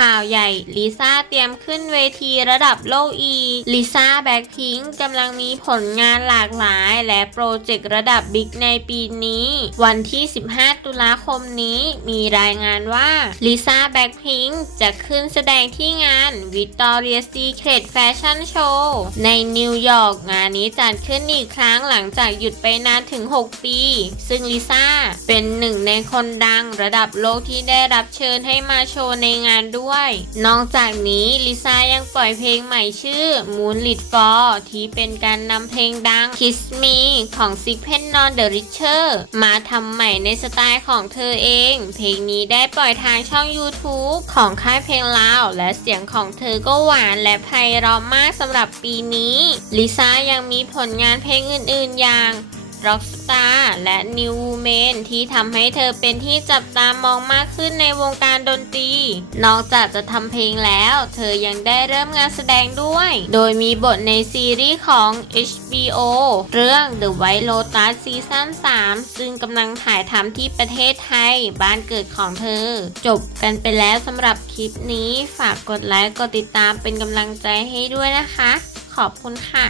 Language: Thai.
ข่าวใหญ่ ลิซ่าเตรียมขึ้นเวทีระดับโลกอี ลิซ่าแบ็คพิงกำลังมีผลงานหลากหลาย และโปรเจกต์ระดับบิ๊กในปีนี้ วันที่ 15 ตุลาคมนี้ มีรายงานว่า ลิซ่าแบ็คพิงจะขึ้นแสดงที่งาน Victoria's Secret Fashion Show ในนิวยอร์กงานนี้จัดขึ้นอีกครั้งหลังจากหยุดไปนานถึง 6 ปี ซึ่งลิซ่าเป็นหนึ่งในคนดังระดับโลกที่ได้รับเชิญให้มาโชว์ในงานด้วยนอกจากนี้ลิซ่ายังปล่อยเพลงใหม่ชื่อ Moon Lit For ที่เป็นการนำเพลงดัง Kiss Me ของ Six p e n Non The Richer มาทำใหม่ในสไตล์ของเธอเอง เพลงนี้ได้ปล่อยทางช่อง YouTube ของค่ายเพลงลาว และเสียงของเธอก็หวานและไพเราะมากสำหรับปีนี้ลิซ่ายังมีผลงานเพลงอื่นๆอย่าง Rockstar และ New Woman ที่ทำให้เธอเป็นที่จับตามองมากขึ้นในวงการดนตรี นอกจากจะทำเพลงแล้ว เธอยังได้เริ่มงานแสดงด้วย โดยมีบทในซีรีส์ของ HBO เรื่อง The White Lotus ซีซั่น3 ซึ่งกำลังถ่ายทำที่ประเทศไทย บ้านเกิดของเธอ จบกันไปแล้วสำหรับคลิปนี้ ฝากกดไลค์ กดติดตามเป็นกำลังใจให้ด้วยนะคะ ขอบคุณค่ะ